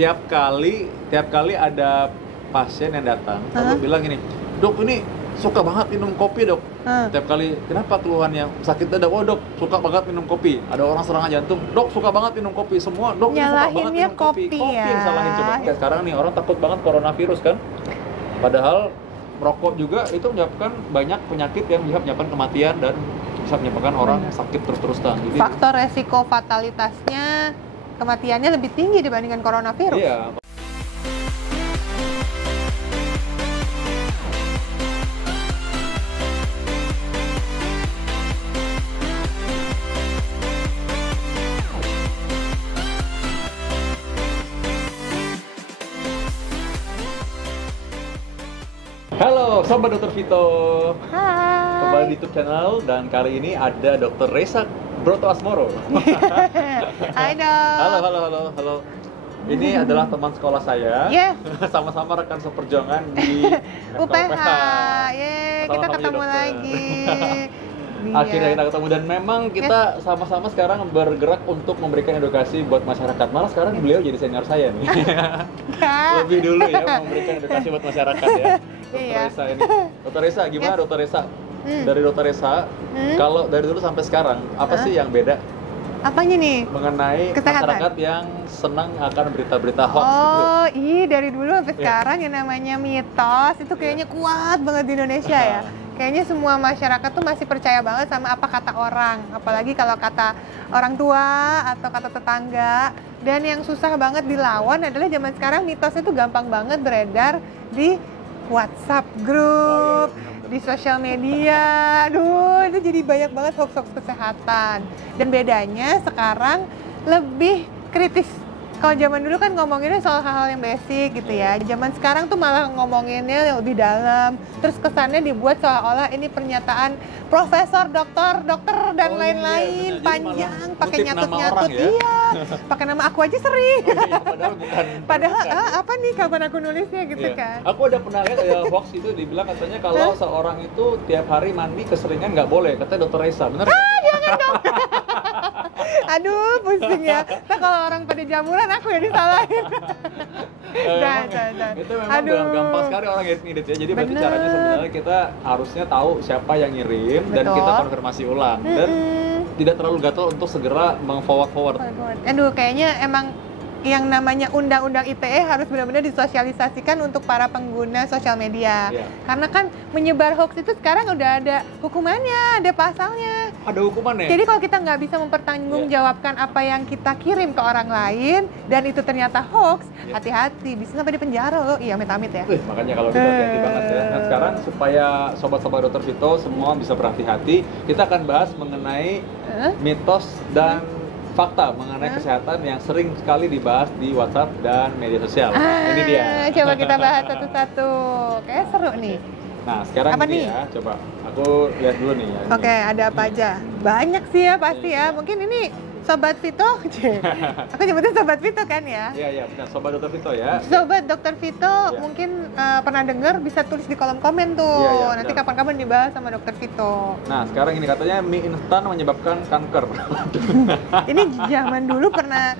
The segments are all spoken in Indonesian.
tiap kali ada pasien yang datang, lalu bilang gini, dok ini suka banget minum kopi dok. Tiap kali, kenapa keluhannya sakit dada? Oh dok, suka banget minum kopi. Ada orang serangan jantung, dok suka banget minum kopi. Semua dok ini suka banget minum kopi. Kopi ya. yang salahin coba. Kayak sekarang nih orang takut banget coronavirus kan. Padahal merokok juga itu menyebabkan banyak penyakit yang bisa menyebabkan kematian dan bisa menyebabkan orang sakit terus-terusan. Jadi faktor resiko fatalitasnya, kematiannya lebih tinggi dibandingkan coronavirus. iya. Halo Sobat Dr. Vito, kembali di YouTube channel dan kali ini ada Dr. Reza Broto Asmoro. Hai dok. Halo. Ini adalah teman sekolah saya. Yeah. Sama-sama rekan seperjuangan di UPH. Kita ketemu lagi. Akhirnya kita ketemu dan memang kita sama-sama sekarang bergerak untuk memberikan edukasi buat masyarakat. Malah sekarang beliau jadi senior saya nih. Lebih dulu ya memberikan edukasi buat masyarakat ya. Dr. Reza ini. Dr. Reza, gimana Dr. Reza? Dari Dr. Reza, kalau dari dulu sampai sekarang, apa sih yang beda? Apanya nih? Mengenai kesehatan. Masyarakat yang senang akan berita-berita hoax. Oh, iya dari dulu sampai sekarang yang namanya mitos itu kayaknya kuat banget di Indonesia ya. Kayaknya semua masyarakat tuh masih percaya banget sama apa kata orang, apalagi kalau kata orang tua atau kata tetangga. Dan yang susah banget dilawan adalah zaman sekarang mitosnya tuh gampang banget beredar di WhatsApp grup, di sosial media. Aduh, itu jadi banyak banget hoax-hoax kesehatan. Dan bedanya sekarang lebih kritis. Kalau zaman dulu kan ngomonginnya soal hal-hal yang basic gitu ya. Zaman sekarang tuh malah ngomonginnya yang lebih dalam. Terus kesannya dibuat seolah-olah ini pernyataan profesor, dokter dan lain-lain. Panjang, pakai nyatut-nyatut. Ya? Iya, pakai nama aku aja sering. Padahal bukan. Padahal apa nih kapan aku nulisnya gitu kan. Aku udah pernah lihat ya, hoax itu dibilang katanya kalau seorang itu tiap hari mandi keseringan nggak boleh. Katanya Dr. Reza, bener? Jangan dong. Aduh, pusing ya. Nah, kalau orang pada jamuran aku yang disalahin. Itu memang gampang sekali orang ngedit ya. Jadi berarti caranya sebenarnya kita harusnya tahu siapa yang ngirim. Dan kita konfirmasi ulang. Dan tidak terlalu gatel untuk segera meng-forward. Aduh, kayaknya emang yang namanya undang-undang ITE harus benar-benar disosialisasikan untuk para pengguna sosial media. Karena kan menyebar hoax itu sekarang udah ada hukumannya, ada pasalnya. Ada hukumannya? Jadi kalau kita nggak bisa mempertanggungjawabkan apa yang kita kirim ke orang lain dan itu ternyata hoax, hati-hati, bisa sampai di penjara loh. Iya, amit-amit ya. Makanya kalau kita hati-hati banget ya. Nah sekarang supaya sobat-sobat Dr. Vito semua bisa berhati-hati, kita akan bahas mengenai mitos dan fakta mengenai kesehatan yang sering sekali dibahas di WhatsApp dan media sosial. Ini dia. Coba kita bahas satu-satu. Kayak seru nih. Nah, sekarang apa ini nih? Ya, coba aku lihat dulu nih ya. Oke, ada apa aja? Banyak sih ya pasti ya. Mungkin ini Sobat Vito, aku nyebutin Sobat Vito kan ya? Iya, bukan Sobat Dr. Vito ya. Sobat Dr. Vito mungkin pernah dengar, bisa tulis di kolom komen tuh. Nanti kapan-kapan dibahas sama Dr. Vito. Nah, sekarang ini katanya mie instan menyebabkan kanker. Ini zaman dulu pernah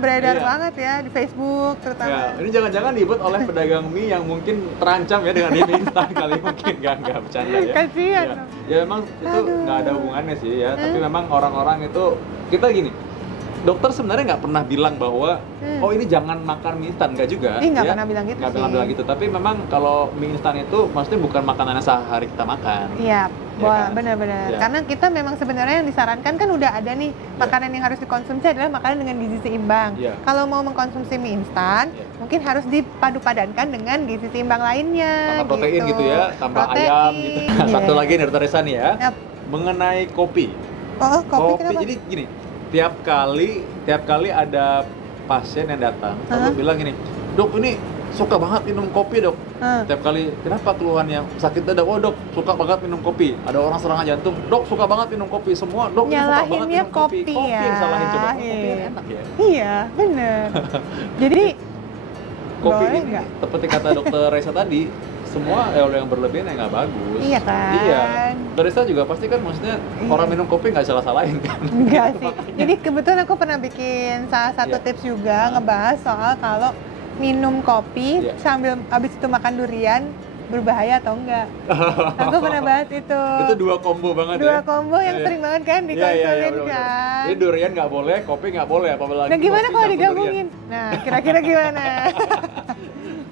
beredar banget ya di Facebook terutama. Ini jangan-jangan dibuat oleh pedagang mie yang mungkin terancam ya dengan mie instan kali mungkin nggak bercanda ya. Kasihan. Ya memang itu nggak ada hubungannya sih ya. Tapi memang orang-orang itu kita gini. Dokter sebenarnya nggak pernah bilang bahwa oh ini jangan makan mie instan, nggak juga. Nggak pernah bilang gitu. Nggak pernah bilang gitu. Tapi memang kalau mie instan itu maksudnya bukan makanan yang sehari kita makan. Iya. Kan? Benar-benar. Karena kita memang sebenarnya yang disarankan kan udah ada nih makanan yang harus dikonsumsi adalah makanan dengan gizi seimbang. Kalau mau mengkonsumsi mie instan, mungkin harus dipadu-padankan dengan gizi seimbang lainnya. Tambah protein gitu ya, tambah ayam gitu. Satu lagi nih Dr. Reza nih ya, mengenai kopi. Oh, kopi kenapa? Jadi gini, tiap kali ada pasien yang datang, lalu bilang gini, dok ini suka banget minum kopi dok. Tiap kali, kenapa keluhannya sakit dada? Oh dok, suka banget minum kopi. Ada orang serangan jantung, dok suka banget minum kopi. Semua dok suka banget minum kopi. Kopi yang salahin coba. Kopi yang enak ya. Iya, bener. Jadi kopi ini seperti kata Dr. Reza tadi, semua yang berlebihan yang nggak bagus. Iya kan? Iya. Barista juga pasti kan maksudnya orang minum kopi nggak salah-salahin kan? Enggak sih. Jadi kebetulan aku pernah bikin salah satu tips juga ngebahas soal kalau minum kopi sambil abis itu makan durian berbahaya atau enggak. Aku pernah bahas itu. Itu dua combo banget Dua combo yang sering banget kan dikonsulin kan. Jadi durian nggak boleh, kopi nggak boleh, apalagi. Nah gimana kopi kalau campur digabungin? Durian. Nah kira-kira gimana?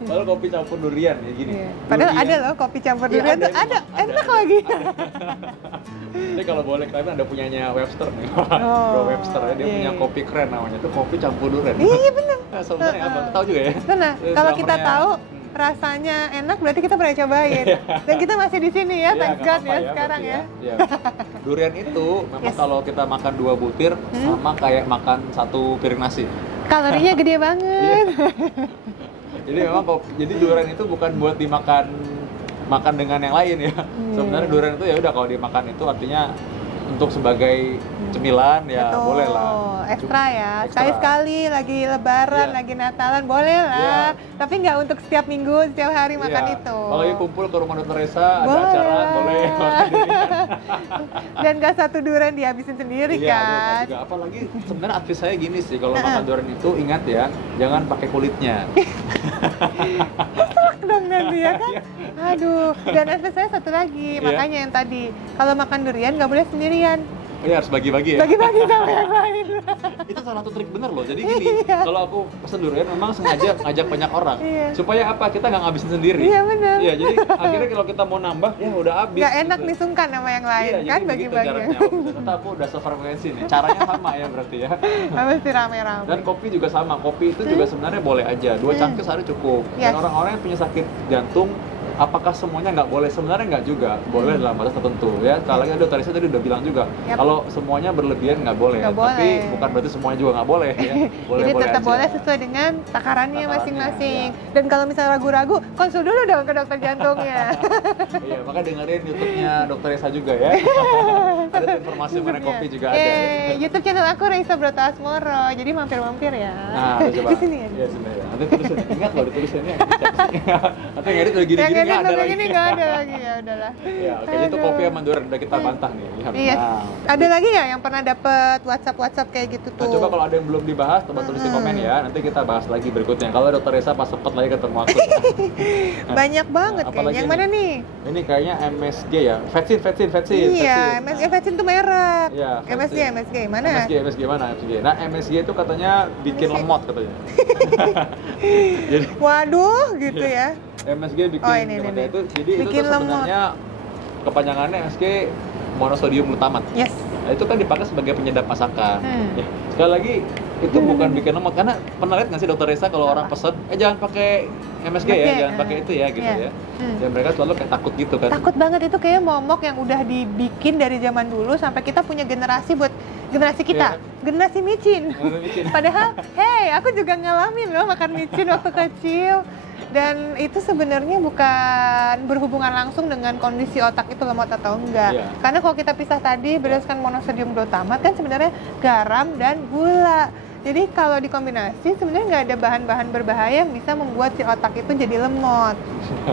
Kalau kopi campur durian ya gini. Padahal durian. ada loh kopi campur durian tuh ada. Enak ada. lagi. Jadi kalau boleh kalian ada punyanya Webster nih. Bro Webster ya, dia punya kopi keren namanya tuh kopi campur durian. Iya benar. Nah, sebenarnya apa? Tahu juga ya? Nah, kalau kita tahu rasanya enak berarti kita pernah cobain. Dan kita masih di sini ya, thank God ya sekarang ya. Durian itu memang kalau kita makan 2 butir sama kayak makan 1 piring nasi. Kalorinya gede banget. Jadi memang jadi durian itu bukan buat dimakan dengan yang lain ya. Sebenarnya durian itu ya udah kalau dimakan itu artinya untuk sebagai cemilan ya boleh lah. Ekstra ya. Sekali-sekali lagi lebaran, lagi Natalan boleh lah. Tapi nggak untuk setiap minggu, setiap hari makan itu. Kalau lagi kumpul ke rumah Dokter Resa ada acara boleh. Dan nggak satu durian dihabisin sendiri kan. Juga. Apalagi sebenarnya advice saya gini sih, kalau makan durian itu ingat ya, jangan pakai kulitnya. Keselak dong nanti ya kan. Aduh. Dan advice saya satu lagi, makanya yang tadi kalau makan durian nggak boleh sendirian. Iya harus bagi-bagi ya. Bagi-bagi sama yang lain. Itu salah satu trik bener loh. Jadi gini, kalau aku pesen durian memang sengaja ngajak banyak orang. Supaya apa? Kita nggak ngabisin sendiri. Iya benar. Iya, jadi akhirnya kalau kita mau nambah ya udah habis. Nggak enak nih sungkan sama yang lain kan bagi-bagi. Ternyata aku udah sefrekuensi nih. Caranya sama ya berarti ya. Mesti rame-rame. Dan kopi juga sama. Kopi itu juga sebenarnya boleh aja. 2 cangkir sehari cukup. Dan orang-orang yang punya sakit jantung apakah semuanya nggak boleh? Sebenarnya nggak juga, boleh dalam batas tertentu ya. Sekali lagi Dokter Risa tadi udah bilang juga, kalau semuanya berlebihan nggak boleh. Tapi bukan berarti semuanya juga nggak boleh ya. Jadi tetap boleh sesuai dengan takarannya masing-masing. Dan kalau misalnya ragu-ragu, konsul dulu dong ke dokter jantungnya. Iya, maka dengerin YouTube-nya Dokter Risa juga ya. Ada informasi mengenai kopi juga ada. YouTube channel aku Risa Broto Asmoro, jadi mampir-mampir ya. Nah, coba. Di sini ya. Iya, sebenarnya. Nanti tulisannya ingat loh ditulisannya. Nanti ngedit udah gini-gini. Nggak ada lagi. Nggak ada lagi, ya udahlah. Iya, oke, itu kopi sama durian udah kita bantah nih. Iya. Ada lagi nggak yang pernah dapet WhatsApp kayak gitu tuh? Nah, coba kalau ada yang belum dibahas, coba tulis di komen ya. Nanti kita bahas lagi berikutnya. Kalau Dokter Risa pas sempet lagi ketemu aku. Banyak banget kayaknya. Yang mana nih? Ini kayaknya MSG ya. Vetsin. Iya, Vetsin tuh merek. Iya. MSG mana? MSG mana? Nah, MSG itu katanya bikin lemot katanya. Jadi, waduh, gitu ya. MSG bikin itu, jadi bikin itu sebenarnya kepanjangannya MSG monosodium glutamat. Yes. Nah, itu kan dipakai sebagai penyedap masakan. Ya, sekali lagi itu bukan bikin lemot, karena pernah lihat nggak sih Dokter Risa kalau orang pesen, jangan pakai MSG ya, jangan pakai itu ya gitu ya. Dan mereka selalu kayak takut gitu kan. Takut banget, itu kayak momok yang udah dibikin dari zaman dulu sampai kita punya generasi buat generasi kita, generasi micin. Padahal, aku juga ngalamin loh makan micin waktu kecil. Dan itu sebenarnya bukan berhubungan langsung dengan kondisi otak itu lemot atau enggak. Karena kalau kita pisah tadi berdasarkan monosodium glutamat kan sebenarnya garam dan gula. Jadi kalau dikombinasi sebenarnya nggak ada bahan-bahan berbahaya yang bisa membuat si otak itu jadi lemot,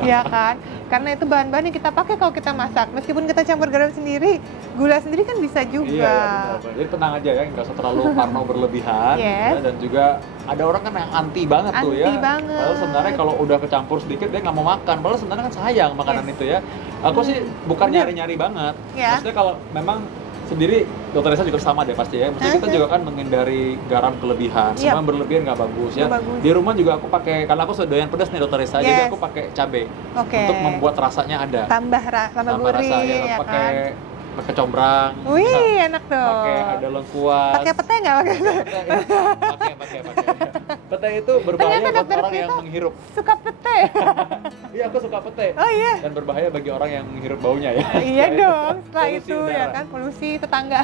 ya kan? Karena itu bahan-bahan yang kita pakai kalau kita masak. Meskipun kita campur garam sendiri, gula sendiri kan bisa juga. Iya, jadi tenang aja ya, nggak usah terlalu parno berlebihan. Ya, dan juga ada orang kan yang anti banget tuh ya. Padahal sebenarnya kalau udah kecampur sedikit dia nggak mau makan. Padahal sebenarnya kan sayang makanan itu ya. Aku sih bukan nyari-nyari banget. Maksudnya kalau memang sendiri Dokter Risa juga sama deh pasti ya. Maksudnya kita juga kan menghindari garam kelebihan. Semua berlebihan nggak bagus ya. Di rumah juga aku pakai, karena aku doyan pedas nih Dokter Risa, jadi aku pakai cabai untuk membuat rasanya ada. Tambah gurih ya pakai kecombrang. Wih, enak tuh. Pakai ada lengkuas. Pakai pete nggak pakai? Pakai. Pete itu berbahaya buat orang yang menghirup. Suka pete? Iya, aku suka pete. Oh iya. Dan berbahaya bagi orang yang menghirup baunya ya. Iya dong. Setelah itu ya kan polusi tetangga.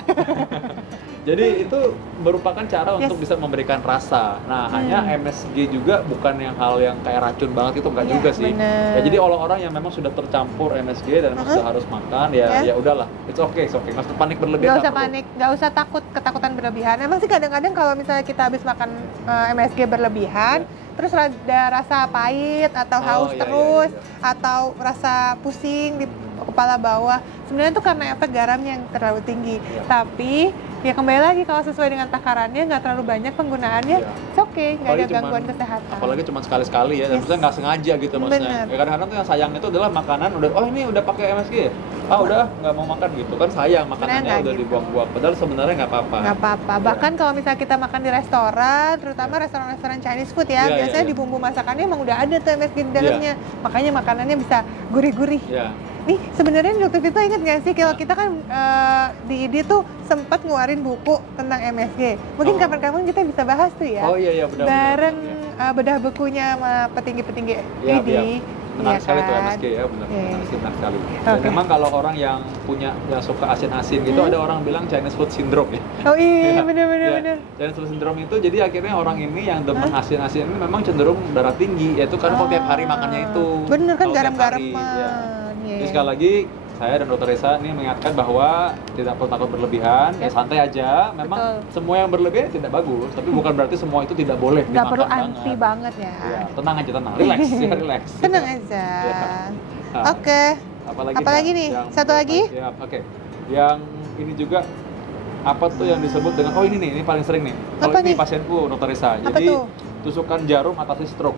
Jadi itu merupakan cara untuk bisa memberikan rasa. Nah, hanya MSG juga bukan yang hal yang kayak racun banget, itu enggak juga sih. Ya, jadi orang-orang yang memang sudah tercampur MSG dan memang sudah harus makan ya udahlah. It's okay. Nggak usah panik berlebihan. Nggak usah panik, nggak usah ketakutan berlebihan. Emang sih kadang-kadang kalau misalnya kita habis makan MSG berlebihan, terus ada rasa pahit atau haus terus, atau rasa pusing di kepala bawah. Sebenarnya itu karena efek garamnya yang terlalu tinggi. Tapi ya kembali lagi kalau sesuai dengan takarannya, nggak terlalu banyak penggunaannya, it's okay, nggak ada gangguan kesehatan. Apalagi cuma sekali-sekali ya, dan maksudnya nggak sengaja gitu maksudnya. Ya, kadang-kadang tuh yang sayang itu adalah makanan udah, oh ini udah pakai MSG ya? Udah nggak mau makan gitu kan, sayang makanannya udah gitu. Dibuang-buang. Padahal sebenarnya nggak apa-apa. Nggak apa-apa. Bahkan kalau misalnya kita makan di restoran, terutama restoran-restoran Chinese food ya, biasanya di bumbu masakannya emang udah ada tuh MSG di dalamnya. Makanya makanannya bisa gurih-gurih. Nih sebenarnya Dokter Vito ingat nggak sih kalau kita kan di ID tuh sempat ngeluarin buku tentang MSG. Mungkin kapan-kapan kita bisa bahas tuh ya. Benar. Bareng bedah bukunya sama petinggi-petinggi ID. Menarik sekali tuh MSG ya, benar sekali. Dan memang kalau orang yang suka asin-asin gitu, ada orang bilang Chinese food syndrome ya. Oh iya, benar. Chinese food syndrome itu jadi akhirnya orang ini yang demen asin-asin ini memang cenderung darah tinggi, yaitu karena kalau tiap hari makannya itu. Bener kan, garam-garaman. Jadi sekali lagi saya dan Dokter Risa ini mengingatkan bahwa tidak perlu takut berlebihan, ya santai aja. Memang semua yang berlebihan tidak bagus, tapi bukan berarti semua itu tidak boleh dimakan. Nggak perlu anti banget ya. Tenang aja, relax ya, relax. Tenang aja. Oke. Apalagi nih? Satu lagi? Oke. Yang ini juga apa tuh yang disebut dengan ini paling sering nih. Kalau ini pasienku Dokter Risa. Jadi tusukan jarum atasi stroke.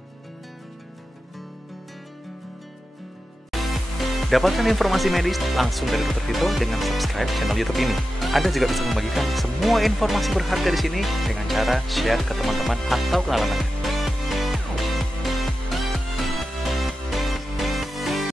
Dapatkan informasi medis langsung dari Dokter Vito dengan subscribe channel YouTube ini. Anda juga bisa membagikan semua informasi berharga di sini dengan cara share ke teman-teman atau kenalan Anda.